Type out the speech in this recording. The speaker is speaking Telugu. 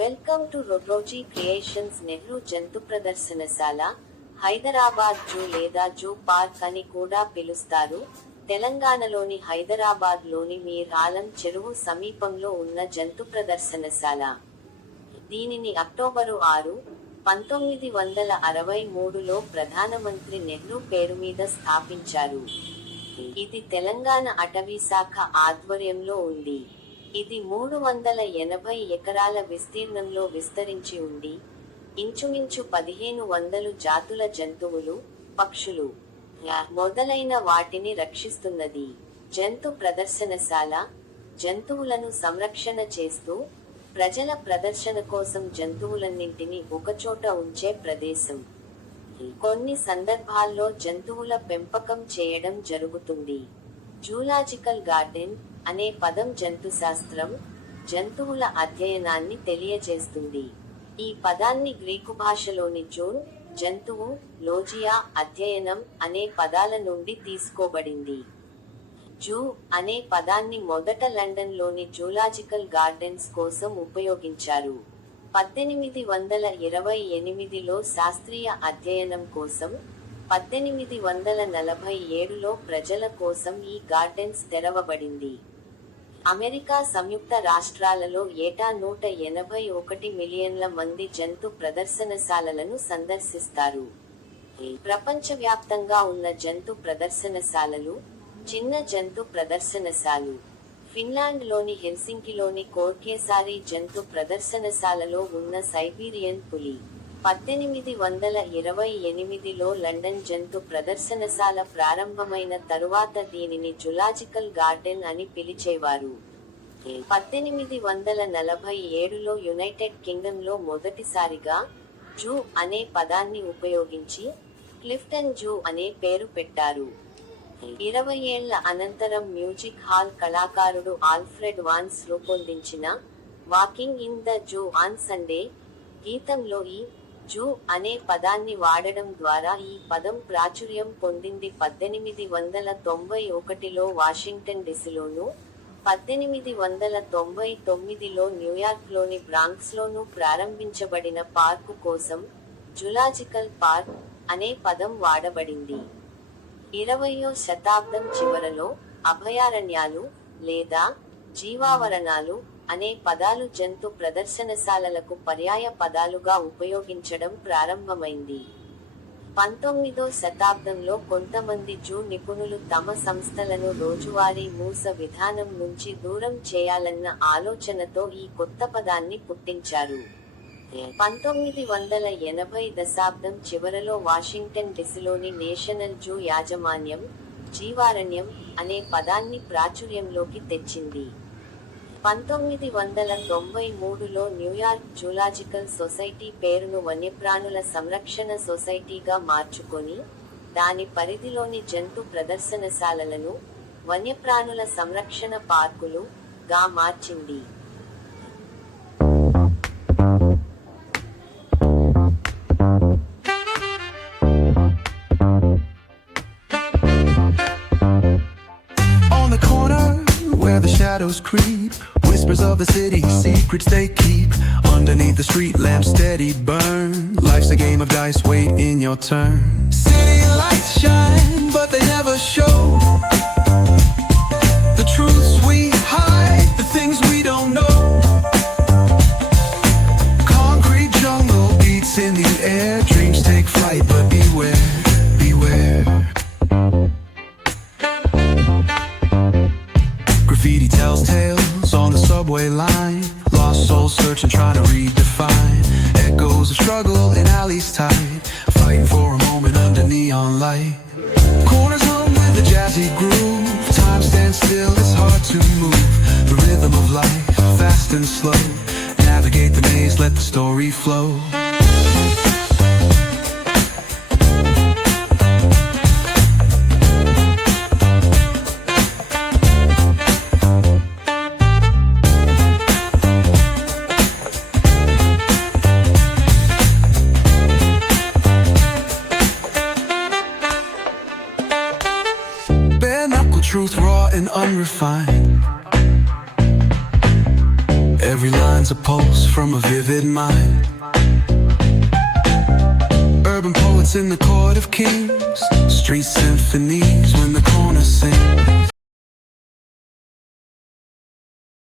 వెల్కమ్ టు రోడ్రోజీ క్రియేషన్స్. నెహ్రూ జంతు ప్రదర్శనశాల, హైదరాబాద్ జూ లేదా జూ పార్క్ అని కూడా పిలుస్తారు. తెలంగాణలోని హైదరాబాద్ లోని మీర్ ఆలం చెరువు సమీపంలో ఉన్న జంతు ప్రదర్శనశాల. దీనిని అక్టోబరు 6, 1963లో ప్రధానమంత్రి నెహ్రూ పేరు మీద స్థాపించారు. ఇది తెలంగాణ అటవీ శాఖ ఆధ్వర్యంలో ఉంది. ఇది 380 ఎకరాల విస్తీర్ణంలో విస్తరించి ఉండి, ఇంచుమించు 1500 జాతుల జంతువులు, పక్షులు మొదలైన వాటిని రక్షిస్తున్నది. జంతు ప్రదర్శనశాల జంతువులను సంరక్షణ చేస్తూ, ప్రజల ప్రదర్శన కోసం జంతువులన్నింటినీ ఒకచోట ఉంచే ప్రదేశం. కొన్ని సందర్భాల్లో జంతువుల పెంపకం చేయడం జరుగుతుంది. జూలాజికల్ గార్డెన్ అనే పదం జంతుశాస్త్రం, జంతువుల అధ్యయనాన్ని తెలియజేస్తుంది. ఈ పదాన్ని గ్రీకు భాషలోని జూన్, జంతువు, లోజియా, అధ్యయనం అనే పదాల నుండి తీసుకోబడింది. జూ అనే పదాన్ని మొదట లండన్లోని జూలాజికల్ గార్డెన్స్ కోసం ఉపయోగించారు. 1828లో శాస్త్రీయ అధ్యయనం కోసం, 1847లో ప్రజల కోసం ఈ గార్డెన్స్ తెరవబడింది. అమెరికా సంయుక్త రాష్ట్రాలలో ఏటా 181 మిలియన్ల మంది జంతు ప్రదర్శనశాలలను సందర్శిస్తారు. ప్రపంచవ్యాప్తంగా ఉన్న జంతు ప్రదర్శనశాలలు, చిన్న జంతు ప్రదర్శనశాలు. ఫిన్లాండ్లోని హెల్సింకిలోని కోర్కేసారి జంతు ప్రదర్శనశాలలో ఉన్న సైబీరియన్ పులి. 1828లో లండన్ జంతు ప్రదర్శనశాల ప్రారంభమైన తరువాత దీనిని జూలాజికల్ గార్డెన్ అని పిలిచేవారు. 1847లో యునైటెడ్ కింగ్డమ్లో మొదటిసారిగా జూ అనే పదాన్ని ఉపయోగించి క్లిఫ్టన్ జూ అనే పేరు పెట్టారు. 20 ఏళ్ల అనంతరం మ్యూజిక్ హాల్ కళాకారుడు ఆల్ఫ్రెడ్ వాన్స్ రూపొందించిన walking in the zoo on Sunday గీతంలో ఈ జూ అనే పదాన్ని వాడడం ద్వారా ఈ పదం ప్రాచుర్యం పొందింది. 1891లో వాషింగ్టన్ డిసిలోను, 1899లో న్యూయార్క్లోని బ్రాంక్స్లోనూ ప్రారంభించబడిన పార్కు కోసం జూలాజికల్ పార్క్ అనే పదం వాడబడింది. 20వ శతాబ్దం చివరలో అభయారణ్యాలు లేదా జీవావరణాలు అనే పదాలు జంతు ప్రదర్శనశాలలకు పర్యాయ పదాలుగా ఉపయోగించడం ప్రారంభమైంది. 19వ శతాబ్దంలో కొంతమంది జూ నిపుణులు తమ సంస్థలను రోజువారీ మూస విధానం నుంచి దూరం చేయాలన్న ఆలోచనతో ఈ కొత్త పదాన్ని పుట్టించారు. 1980 దశాబ్దం చివరలో వాషింగ్టన్ డిసిలోని నేషనల్ జూ యాజమాన్యం జీవారణ్యం అనే పదాన్ని ప్రాచుర్యంలోకి తెచ్చింది. 1993లో న్యూయార్క్ జూలాజికల్ సొసైటీ పేరును వన్యప్రాణుల సంరక్షణ సొసైటీగా మార్చుకొని, దాని పరిధిలోని జంతు ప్రదర్శనశాలలను వన్యప్రాణుల సంరక్షణ పార్కులు గా మార్చింది. Shadows creep, whispers of the city, secrets they keep. Underneath the street lamp steady burn. Life's a game of dice, wait in your turn. City lights shine, but they never show the truths we hide, the things we don't know. Concrete jungle beats in the air, dreams take flight, but beware, beware. Graffiti tells tales on the subway line. Lost souls searching, trying to redefine. Echoes of struggle in alleys tight, fighting for a moment under neon light. Corners hum with a jazzy groove. Time stands still, it's hard to move. The rhythm of life, fast and slow. Navigate the maze, let the story flow. Truth raw and unrefined. Every line's a pulse from a vivid mind. Urban poets in the court of kings, street symphonies when the corners sing.